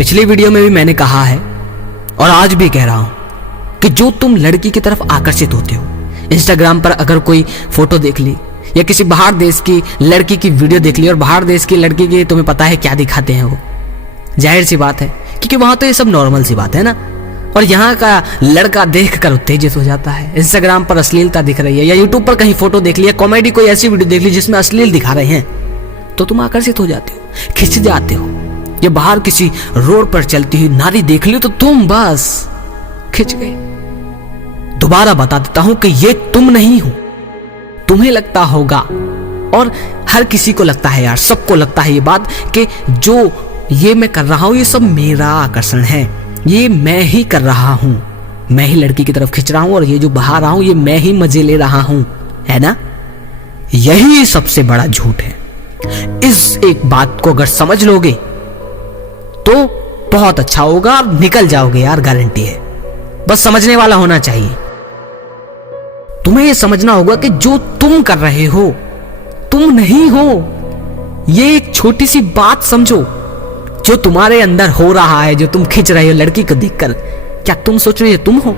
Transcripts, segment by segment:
पिछली वीडियो में भी मैंने कहा है और आज भी कह रहा हूं कि जो तुम लड़की की तरफ आकर्षित होते हो, इंस्टाग्राम पर अगर कोई फोटो देख ली या किसी बाहर देश की लड़की की वीडियो देख ली, और बाहर देश की लड़की की तुम्हें पता है क्या दिखाते हैं वो, जाहिर सी बात है क्योंकि वहां तो ये सब नॉर्मल सी बात है ना। और यहाँ का लड़का देखकर उत्तेजित हो जाता है, इंस्टाग्राम पर अश्लीलता दिख रही है या यूट्यूब पर कहीं फोटो देख ली या कॉमेडी कोई ऐसी वीडियो देख ली जिसमें अश्लील दिखा रहे हैं, तो तुम आकर्षित हो जाते हो, खिंच जाते हो। या बाहर किसी रोड पर चलती हुई नारी देख ली तो तुम बस खिंच गए। दोबारा बता देता हूं कि ये तुम नहीं हो। तुम्हें लगता होगा और हर किसी को लगता है यार, सबको लगता है ये बात कि जो ये मैं कर रहा हूं ये सब मेरा आकर्षण है, ये मैं ही कर रहा हूं, मैं ही लड़की की तरफ खिंच रहा हूं और ये जो बाहर रहा हूं ये मैं ही मजे ले रहा हूं, है ना। यही सबसे बड़ा झूठ है। इस एक बात को अगर समझ लोगे तो बहुत अच्छा होगा और निकल जाओगे यार, गारंटी है। बस समझने वाला होना चाहिए। तुम्हें यह समझना होगा कि जो तुम कर रहे हो तुम नहीं हो। ये एक छोटी सी बात समझो, जो तुम्हारे अंदर हो रहा है, जो तुम खिंच रहे हो लड़की को देखकर, क्या तुम सोच रहे हो तुम हो?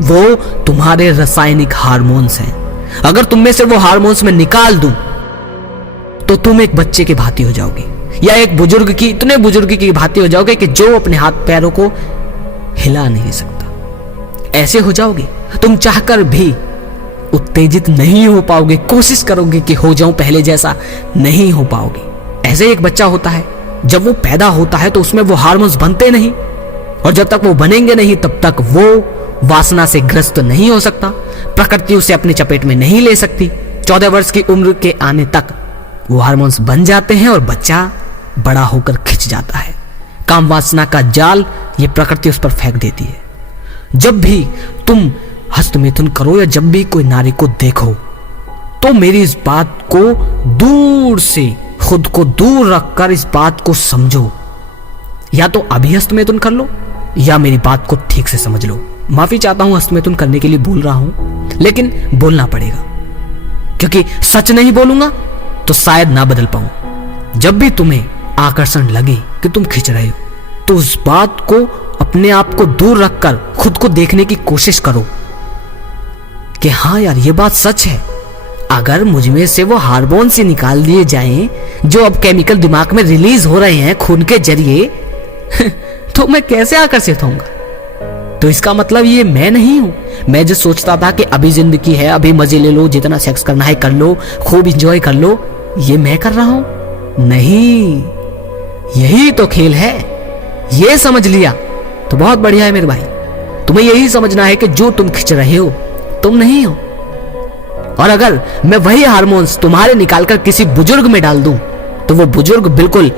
वो तुम्हारे रासायनिक हार्मोन्स हैं। अगर तुम में से वो हार्मोन्स में निकाल दूं तो तुम एक बच्चे की भांति हो जाओगे या एक बुजुर्ग की, इतने बुजुर्ग की भांति हो जाओगे कि जो अपने हाथ पैरों को हिला नहीं सकता। ऐसे हो जाओगे। तुम चाहकर भी उत्तेजित नहीं हो पाओगे, कोशिश करोगे कि हो जाऊं पहले जैसा, नहीं हो पाओगे। ऐसे एक बच्चा होता है, जब वो पैदा होता है तो उसमें वो हार्मोन्स बनते नहीं, और जब तक वो बनेंगे नहीं तब तक वो वासना से ग्रस्त नहीं हो सकता, प्रकृति उसे अपनी चपेट में नहीं ले सकती। 14 वर्ष की उम्र के आने तक वो हार्मोन्स बन जाते हैं और बच्चा बड़ा होकर खिंच जाता है। काम वासना का जाल ये प्रकृति उस पर फेंक देती है। जब भी तुम हस्तमैथुन करो या जब भी कोई नारी को देखो तो मेरी इस बात को दूर से, खुद को दूर रखकर इस बात को समझो। या तो अभी हस्तमैथुन कर लो या मेरी बात को ठीक से समझ लो। माफी चाहता हूं हस्तमैथुन करने के लिए बोल रहा हूं, लेकिन बोलना पड़ेगा क्योंकि सच नहीं बोलूंगा तो शायद ना बदल पाऊं। जब भी तुम्हें आकर्षण लगे कि तुम खिंच रहे हो तो उस बात को, अपने आप को दूर रखकर खुद को देखने की कोशिश करो कि हाँ यार ये बात सच है। अगर मुझ में से वो हार्मोन से निकाल दिए जाएं जो अब केमिकल दिमाग में रिलीज हो रहे हैं खून के जरिए तो मैं कैसे आकर्षित होऊंगा? तो इसका मतलब ये मैं नहीं हूं। मैं जो सोचता था कि अभी जिंदगी है, अभी मजे ले लो, जितना सेक्स करना है कर लो, खूब एंजॉय कर लो, ये मैं कर रहा हूं? नहीं, यही तो खेल है। ये समझ लिया तो बहुत बढ़िया है मेरे भाई। तुम्हें यही समझना है कि जो तुम खिंच रहे हो तुम नहीं हो। और अगर मैं वही हार्मोन्स तुम्हारे निकालकर किसी बुजुर्ग में डाल दूं तो वो बुजुर्ग बिल्कुल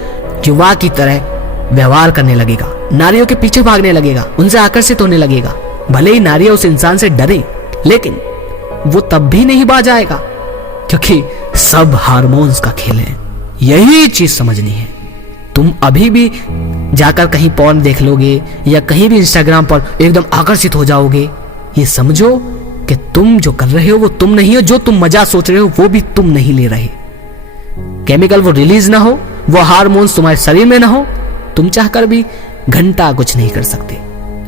युवा की तरह व्यवहार करने लगेगा, नारियों के पीछे भागने लगेगा, उनसे आकर्षित होने लगेगा। भले ही नारियां उस इंसान से डरे, लेकिन वो तब भी नहीं बाज आएगा क्योंकि सब हार्मोन्स का खेल है। यही चीज समझनी है। तुम अभी भी जाकर कहीं पॉर्न देख लोगे या कहीं भी इंस्टाग्राम पर एकदम आकर्षित हो जाओगे, ये समझो कि तुम जो कर रहे हो वो तुम नहीं हो। जो तुम मजा सोच रहे हो वो भी तुम नहीं ले रहे। केमिकल वो रिलीज ना हो, वो हार्मोन्स तुम्हारे शरीर में ना हो, तुम चाहकर भी घंटा कुछ नहीं कर सकते।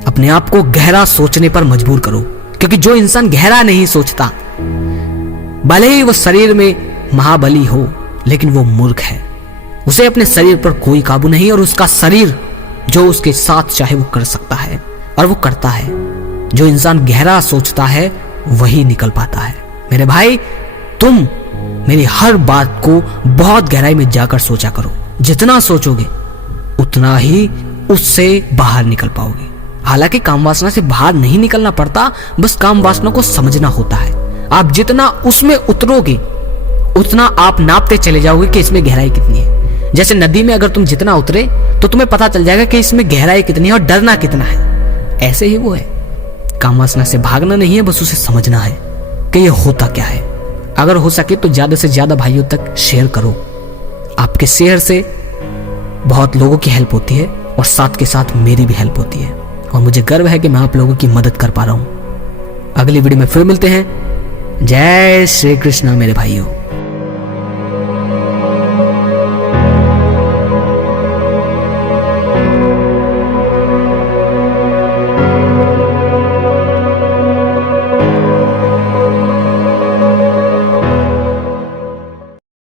अपने आप को गहरा सोचने पर मजबूर करो, क्योंकि जो इंसान गहरा नहीं सोचता, भले ही वो शरीर में महाबली हो, लेकिन वो मूर्ख है। उसे अपने शरीर पर कोई काबू नहीं, और उसका शरीर जो उसके साथ चाहे वो कर सकता है और वो करता है। जो इंसान गहरा सोचता है वही निकल पाता है। मेरे भाई, तुम मेरी हर बात को बहुत गहराई में जाकर सोचा करो। जितना सोचोगे उतना ही उससे बाहर निकल पाओगे। हालांकि काम वासना से बाहर नहीं निकलना पड़ता, बस काम वासना को समझना होता है। आप जितना उसमें उतरोगे उतना आप नापते चले जाओगे कि इसमें गहराई कितनी है। जैसे नदी में अगर तुम जितना उतरे तो तुम्हें पता चल जाएगा कि इसमें गहराई कितनी है और डरना कितना है। ऐसे ही वो है। काम वासना से भागना नहीं है, बस उसे समझना है कि ये होता क्या है। अगर हो सके तो ज्यादा से ज्यादा भाइयों तक शेयर करो। आपके शेयर से बहुत लोगों की हेल्प होती है और साथ के साथ मेरी भी हेल्प होती है, और मुझे गर्व है कि मैं आप लोगों की मदद कर पा रहा हूं। अगली वीडियो में फिर मिलते हैं। जय श्री कृष्णा मेरे भाइयों।